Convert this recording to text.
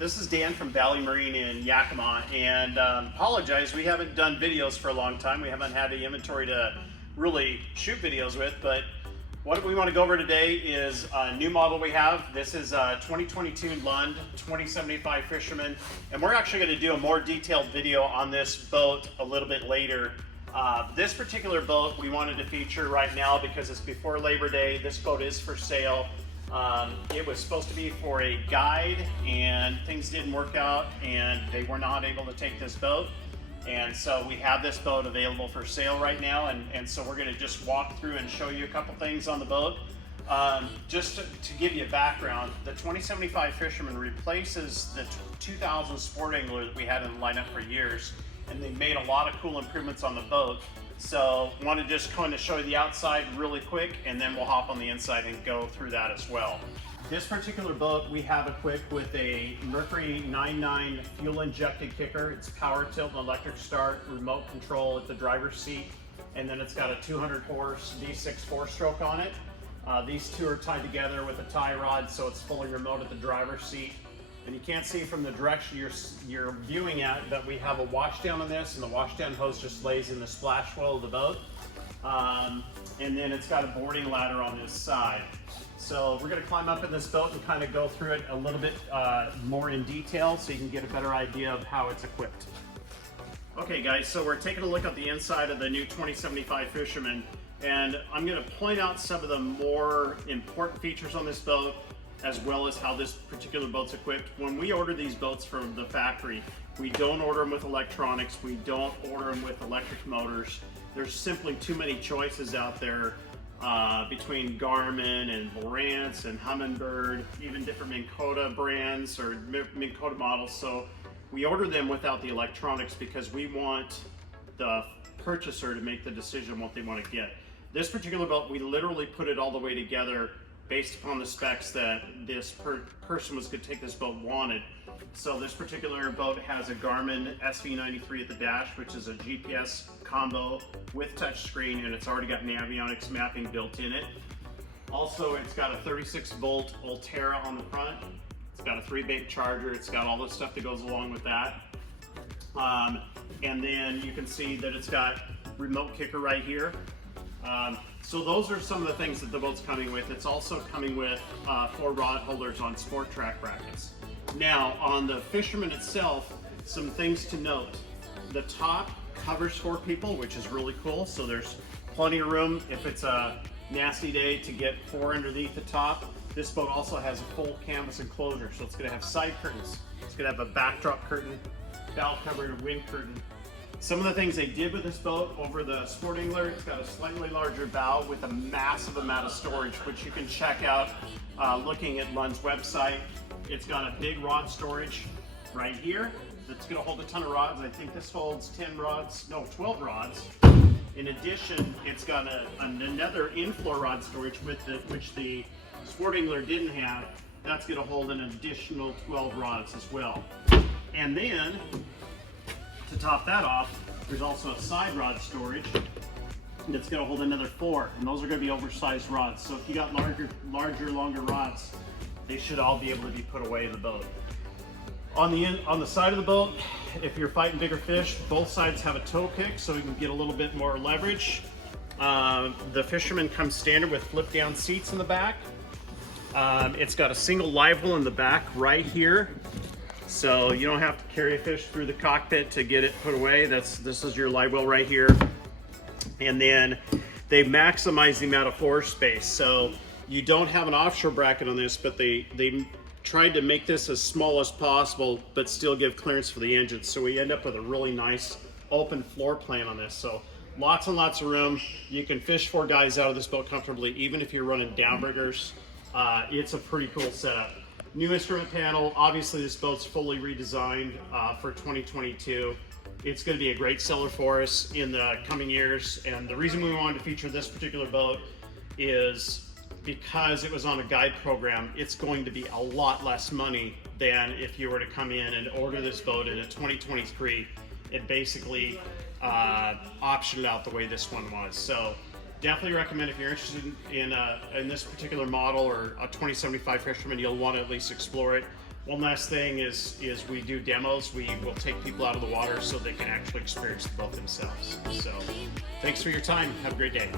This is Dan from Valley Marine in Yakima, and apologize, we haven't done videos for a long time. We haven't had the inventory to really shoot videos with, but what we want to go over today is a new model we have. This is a 2022 Lund 2075 Fisherman, and we're actually going to do a more detailed video on this boat a little bit later. This particular boat we wanted to feature right now because it's before Labor Day. This boat is for sale. It was supposed to be for a guide, and things didn't work out, and they were not able to take this boat. And so we have this boat available for sale right now, and so we're going to just walk through and show you a couple things on the boat. Just to give you a background, the 2075 Fisherman replaces the 2000 Sport Angler that we had in the lineup for years, and they made a lot of cool improvements on the boat. So I want to just kind of show you the outside really quick, and then we'll hop on the inside and go through that as well. This particular boat we have equipped with a Mercury 99 fuel injected kicker. It's power tilt and electric start, remote control at the driver's seat, and then it's got a 200 horse V6 4-stroke on it. These two are tied together with a tie rod, so it's fully remote at the driver's seat. And you can't see from the direction you're viewing at, but we have a washdown on this, and the washdown hose just lays in the splash well of the boat. And then it's got a boarding ladder on this side. So we're going to climb up in this boat and kind of go through it a little bit more in detail so you can get a better idea of how it's equipped. Okay guys, so we're taking a look at the inside of the new 2075 Fisherman, and I'm going to point out some of the more important features on this boat, as well as how this particular boat's equipped. When we order these boats from the factory, we don't order them with electronics, we don't order them with electric motors. There's simply too many choices out there between Garmin and Lowrance and Humminbird, even different MinnKota brands or MinnKota models. So we order them without the electronics because we want the purchaser to make the decision what they want to get. This particular boat, we literally put it all the way together based upon the specs that this person was going to take this boat wanted. So this particular boat has a Garmin SV93 at the dash, which is a GPS combo with touchscreen, and it's already got Navionics mapping built in it. Also, it's got a 36-volt Ulterra on the front. It's got a 3-bank charger. It's got all the stuff that goes along with that. And then you can see that it's got remote kicker right here. So those are some of the things that the boat's coming with. It's also coming with 4 rod holders on sport track brackets. Now, on the Fisherman itself, some things to note. The top covers 4 people, which is really cool. So there's plenty of room if it's a nasty day to get 4 underneath the top. This boat also has a full canvas enclosure. So it's gonna have side curtains. It's gonna have a backdrop curtain, bow cover, and wind curtain. Some of the things they did with this boat over the Sport Angler, it's got a slightly larger bow with a massive amount of storage, which you can check out looking at Lund's website. It's got a big rod storage right here that's going to hold a ton of rods. I think this holds 10 rods, no, 12 rods. In addition, it's got another in-floor rod storage which the Sport Angler didn't have. That's going to hold an additional 12 rods as well. And then, to top that off, there's also a side rod storage that's going to hold another 4, and those are going to be oversized rods. So if you got larger, longer rods, they should all be able to be put away in the boat. On the side of the boat, if you're fighting bigger fish, both sides have a toe kick, so you can get a little bit more leverage. The Fisherman comes standard with flip down seats in the back. It's got a single live well in the back right here. So you don't have to carry a fish through the cockpit to get it put away. This is your live well right here. And then they maximize the amount of floor space. So you don't have an offshore bracket on this, but they tried to make this as small as possible, but still give clearance for the engine. So we end up with a really nice open floor plan on this. So lots and lots of room. You can fish 4 guys out of this boat comfortably, even if you're running downriggers. It's a pretty cool setup. New instrument panel. Obviously this boat's fully redesigned for 2022. It's going to be a great seller for us in the coming years, and the reason we wanted to feature this particular boat is because it was on a guide program. It's going to be a lot less money than if you were to come in and order this boat in a 2023. It basically optioned out the way this one was. So definitely recommend, if you're interested in this particular model or a 2075 Fisherman, you'll want to at least explore it. One last thing is we do demos. We will take people out of the water so they can actually experience the boat themselves. So thanks for your time. Have a great day.